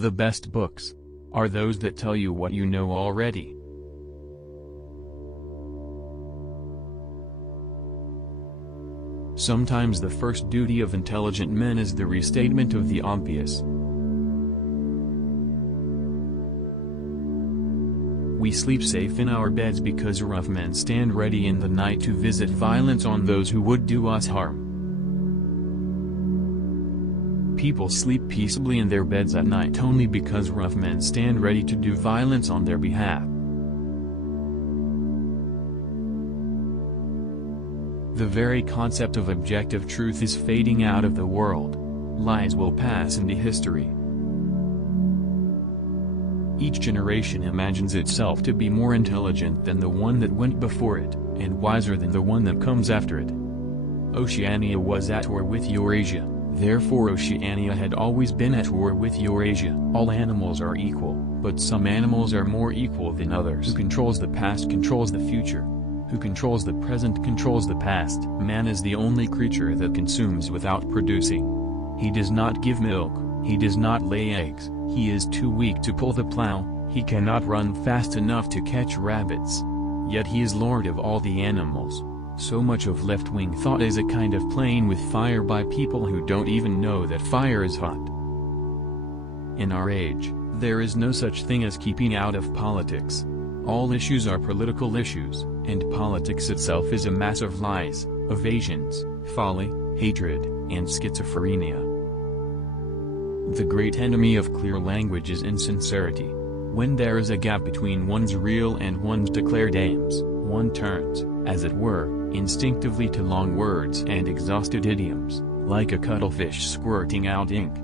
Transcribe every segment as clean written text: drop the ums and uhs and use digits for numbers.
The best books are those that tell you what you know already. Sometimes the first duty of intelligent men is the restatement of the obvious. We sleep safe in our beds because rough men stand ready in the night to visit violence on those who would do us harm. People sleep peaceably in their beds at night only because rough men stand ready to do violence on their behalf. The very concept of objective truth is fading out of the world. Lies will pass into history. Each generation imagines itself to be more intelligent than the one that went before it, and wiser than the one that comes after it. Oceania was at war with Eurasia, therefore Oceania had always been at war with Eurasia. All animals are equal, but some animals are more equal than others. Who controls the past controls the future. Who controls the present controls the past. Man is the only creature that consumes without producing. He does not give milk, he does not lay eggs, he is too weak to pull the plow, he cannot run fast enough to catch rabbits. Yet he is lord of all the animals. So much of left-wing thought is a kind of playing with fire by people who don't even know that fire is hot. In our age, there is no such thing as keeping out of politics. All issues are political issues, and politics itself is a mass of lies, evasions, folly, hatred, and schizophrenia. The great enemy of clear language is insincerity. When there is a gap between one's real and one's declared aims, one turns, as it were, instinctively to long words and exhausted idioms, like a cuttlefish squirting out ink.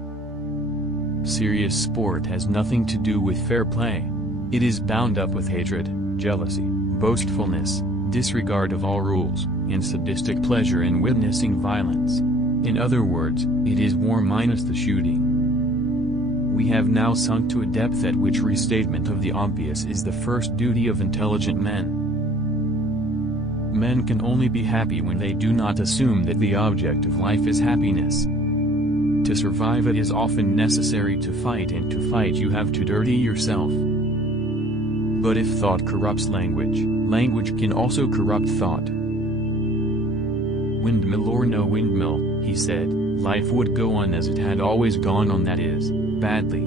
Serious sport has nothing to do with fair play. It is bound up with hatred, jealousy, boastfulness, disregard of all rules, and sadistic pleasure in witnessing violence. In other words, it is war minus the shooting. We have now sunk to a depth at which restatement of the obvious is the first duty of intelligent men. Men can only be happy when they do not assume that the object of life is happiness. To survive it is often necessary to fight, and to fight you have to dirty yourself. But if thought corrupts language, language can also corrupt thought. Windmill or no windmill, he said, life would go on as it had always gone on, that is, badly.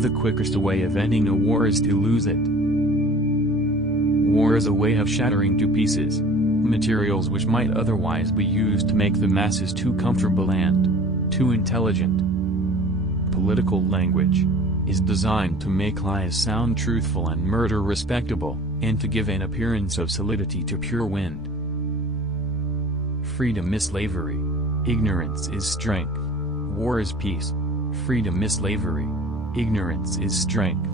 The quickest way of ending a war is to lose it. War is a way of shattering to pieces materials which might otherwise be used to make the masses too comfortable and too intelligent. Political language is designed to make lies sound truthful and murder respectable, and to give an appearance of solidity to pure wind. Freedom is slavery. Ignorance is strength. War is peace. Freedom is slavery. Ignorance is strength.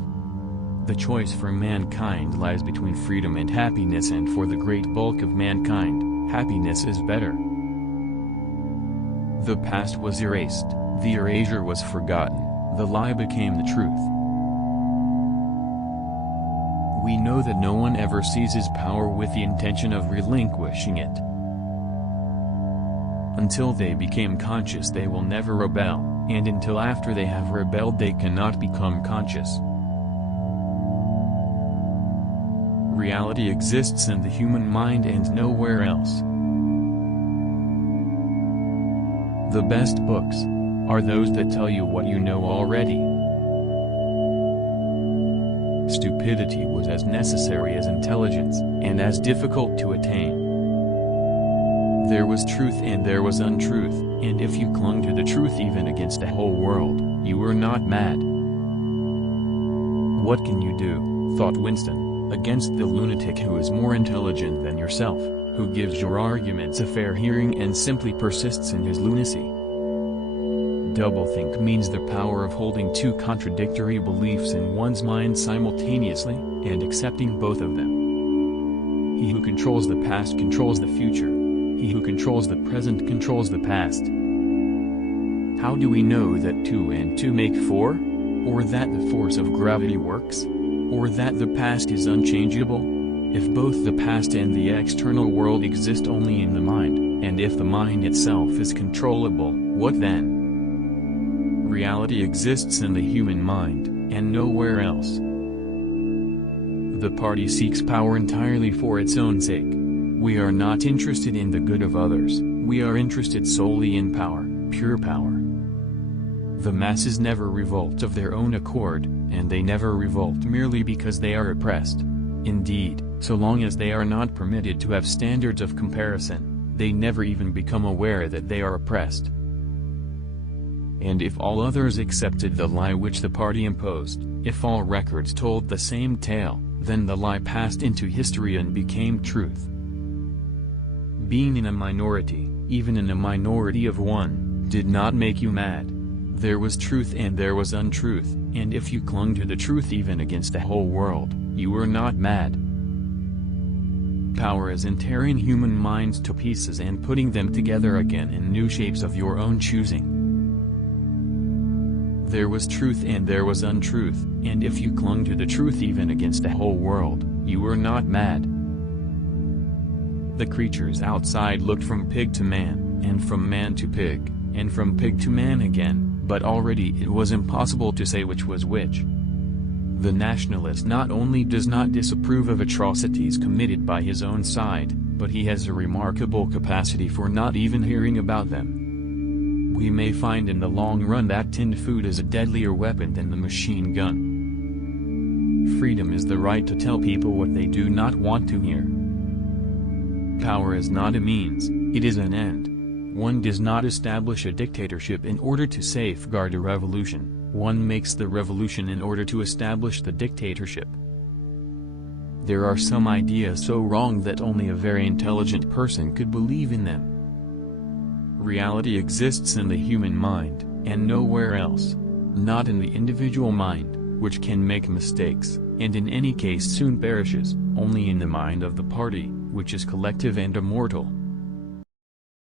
The choice for mankind lies between freedom and happiness, and for the great bulk of mankind, happiness is better. The past was erased, the erasure was forgotten, the lie became the truth. We know that no one ever seizes power with the intention of relinquishing it. Until they became conscious they will never rebel, and until after they have rebelled they cannot become conscious. Reality exists in the human mind and nowhere else. The best books are those that tell you what you know already. Stupidity was as necessary as intelligence, and as difficult to attain. There was truth and there was untruth, and if you clung to the truth even against the whole world, you were not mad. What can you do, thought Winston, against the lunatic who is more intelligent than yourself, who gives your arguments a fair hearing and simply persists in his lunacy? Doublethink means the power of holding two contradictory beliefs in one's mind simultaneously, and accepting both of them. He who controls the past controls the future. He who controls the present controls the past. How do we know that 2 and 2 make 4? Or that the force of gravity works? Or that the past is unchangeable? If both the past and the external world exist only in the mind, and if the mind itself is controllable, what then? Reality exists in the human mind, and nowhere else. The party seeks power entirely for its own sake. We are not interested in the good of others, we are interested solely in power, pure power. The masses never revolt of their own accord, and they never revolt merely because they are oppressed. Indeed, so long as they are not permitted to have standards of comparison, they never even become aware that they are oppressed. And if all others accepted the lie which the party imposed, if all records told the same tale, then the lie passed into history and became truth. Being in a minority, even in a minority of one, did not make you mad. There was truth and there was untruth, and if you clung to the truth even against the whole world, you were not mad. Power is in tearing human minds to pieces and putting them together again in new shapes of your own choosing. There was truth and there was untruth, and if you clung to the truth even against the whole world, you were not mad. The creatures outside looked from pig to man, and from man to pig, and from pig to man again, but already it was impossible to say which was which. The nationalist not only does not disapprove of atrocities committed by his own side, but he has a remarkable capacity for not even hearing about them. We may find in the long run that tinned food is a deadlier weapon than the machine gun. Freedom is the right to tell people what they do not want to hear. Power is not a means, it is an end. One does not establish a dictatorship in order to safeguard a revolution, one makes the revolution in order to establish the dictatorship. There are some ideas so wrong that only a very intelligent person could believe in them. Reality exists in the human mind, and nowhere else. Not in the individual mind, which can make mistakes, and in any case soon perishes, only in the mind of the party, which is collective and immortal.